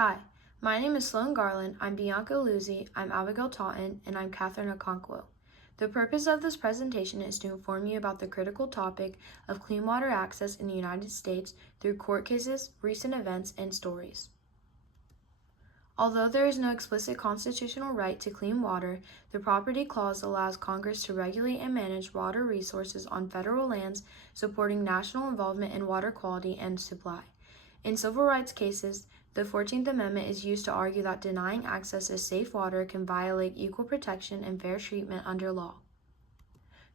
Hi, my name is Sloan Garland, I'm Bianca Luzzi, I'm Abigail Taunton, and I'm Catherine Okonkwo. The purpose of this presentation is to inform you about the critical topic of clean water access in the United States through court cases, recent events, and stories. Although there is no explicit constitutional right to clean water, the Property Clause allows Congress to regulate and manage water resources on federal lands, supporting national involvement in water quality and supply. In civil rights cases, the 14th Amendment is used to argue that denying access to safe water can violate equal protection and fair treatment under law.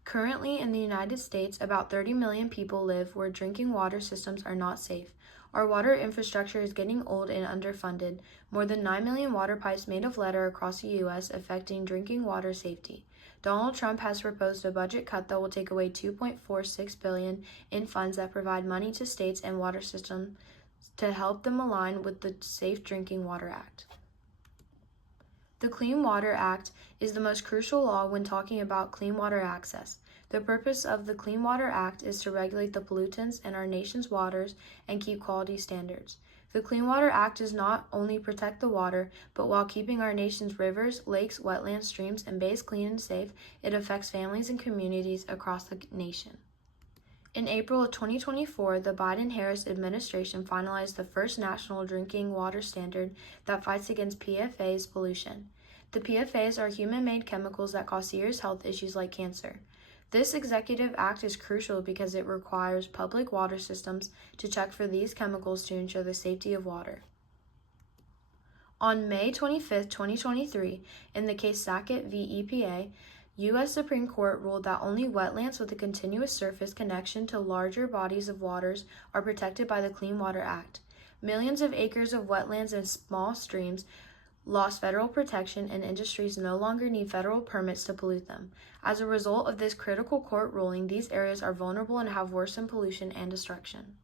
Currently, in the United States, about 30 million people live where drinking water systems are not safe. Our water infrastructure is getting old and underfunded. More than 9 million water pipes made of lead are across the U.S., affecting drinking water safety. Donald Trump has proposed a budget cut that will take away $2.46 billion in funds that provide money to states and water systems to help them align with the Safe Drinking Water Act. The Clean Water Act is the most crucial law when talking about clean water access. The purpose of the Clean Water Act is to regulate the pollutants in our nation's waters and keep quality standards. The Clean Water Act does not only protect the water, but while keeping our nation's rivers, lakes, wetlands, streams, and bays clean and safe, it affects families and communities across the nation. In April of 2024, the Biden-Harris administration finalized the first national drinking water standard that fights against PFAS pollution. The PFAS are human-made chemicals that cause serious health issues like cancer. This executive act is crucial because it requires public water systems to check for these chemicals to ensure the safety of water. On May 25, 2023, in the case Sackett v. EPA, U.S. Supreme Court ruled that only wetlands with a continuous surface connection to larger bodies of waters are protected by the Clean Water Act. Millions of acres of wetlands and small streams lost federal protection, and industries no longer need federal permits to pollute them. As a result of this critical court ruling, these areas are vulnerable and have worsened pollution and destruction.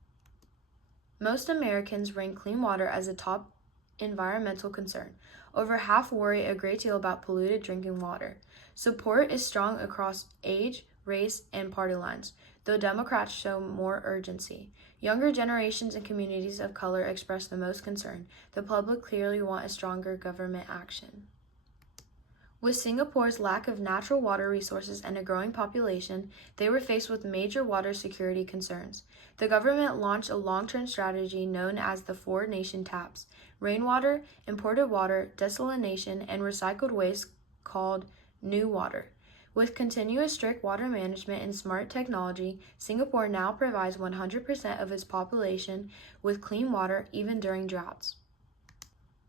Most Americans rank clean water as a top environmental concern. Over half worry a great deal about polluted drinking water. Support is strong across age, race, and party lines, though Democrats show more urgency. Younger generations and communities of color express the most concern. The public clearly want a stronger government action. With Singapore's lack of natural water resources and a growing population, they were faced with major water security concerns. The government launched a long-term strategy known as the Four Nation Taps: rainwater, imported water, desalination, and recycled waste called New Water. With continuous strict water management and smart technology, Singapore now provides 100% of its population with clean water even during droughts.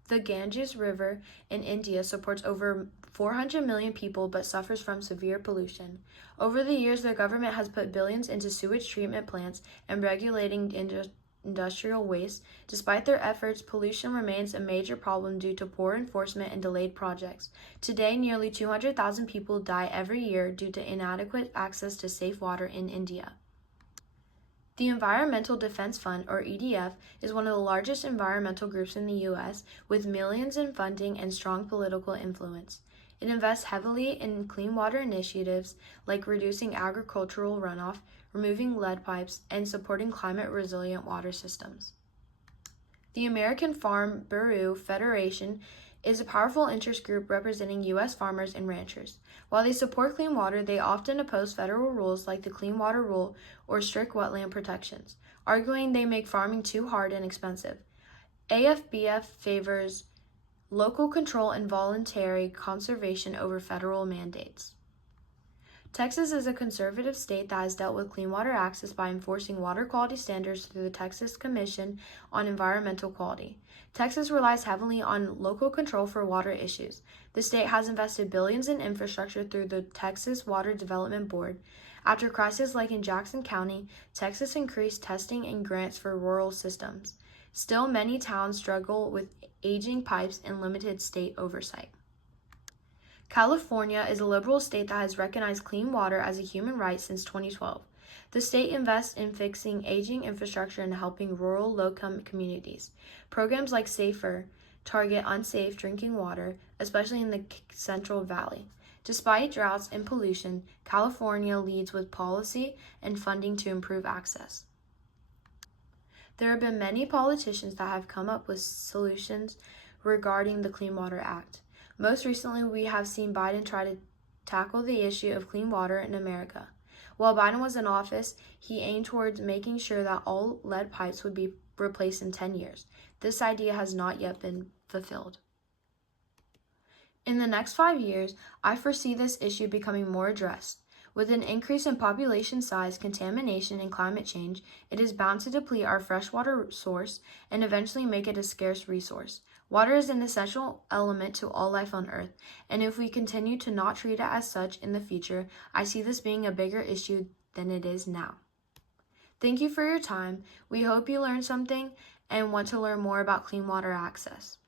The Ganges River in India supports over 400 million people but suffers from severe pollution. Over the years, the government has put billions into sewage treatment plants and regulating industrial waste. Despite their efforts, pollution remains a major problem due to poor enforcement and delayed projects. Today, nearly 200,000 people die every year due to inadequate access to safe water in India. The Environmental Defense Fund, or EDF, is one of the largest environmental groups in the U.S., with millions in funding and strong political influence. It invests heavily in clean water initiatives like reducing agricultural runoff, removing lead pipes, and supporting climate-resilient water systems. The American Farm Bureau Federation is a powerful interest group representing U.S. farmers and ranchers. While they support clean water, they often oppose federal rules like the Clean Water Rule or strict wetland protections, arguing they make farming too hard and expensive. AFBF favors local control and voluntary conservation over federal mandates. Texas is a conservative state that has dealt with clean water access by enforcing water quality standards through the Texas Commission on Environmental Quality. Texas relies heavily on local control for water issues. The state has invested billions in infrastructure through the Texas Water Development Board. After crises like in Jackson County, Texas increased testing and grants for rural systems. Still, many towns struggle with aging pipes and limited state oversight. California is a liberal state that has recognized clean water as a human right since 2012. The state invests in fixing aging infrastructure and helping rural, low-income communities. Programs like SAFER target unsafe drinking water, especially in the Central Valley. Despite droughts and pollution, California leads with policy and funding to improve access. There have been many politicians that have come up with solutions regarding the Clean Water Act. Most recently, we have seen Biden try to tackle the issue of clean water in America. While Biden was in office, he aimed towards making sure that all lead pipes would be replaced in 10 years. This idea has not yet been fulfilled. In the next 5 years, I foresee this issue becoming more addressed. With an increase in population size, contamination, and climate change, it is bound to deplete our freshwater source and eventually make it a scarce resource. Water is an essential element to all life on Earth, and if we continue to not treat it as such in the future, I see this being a bigger issue than it is now. Thank you for your time. We hope you learned something and want to learn more about clean water access.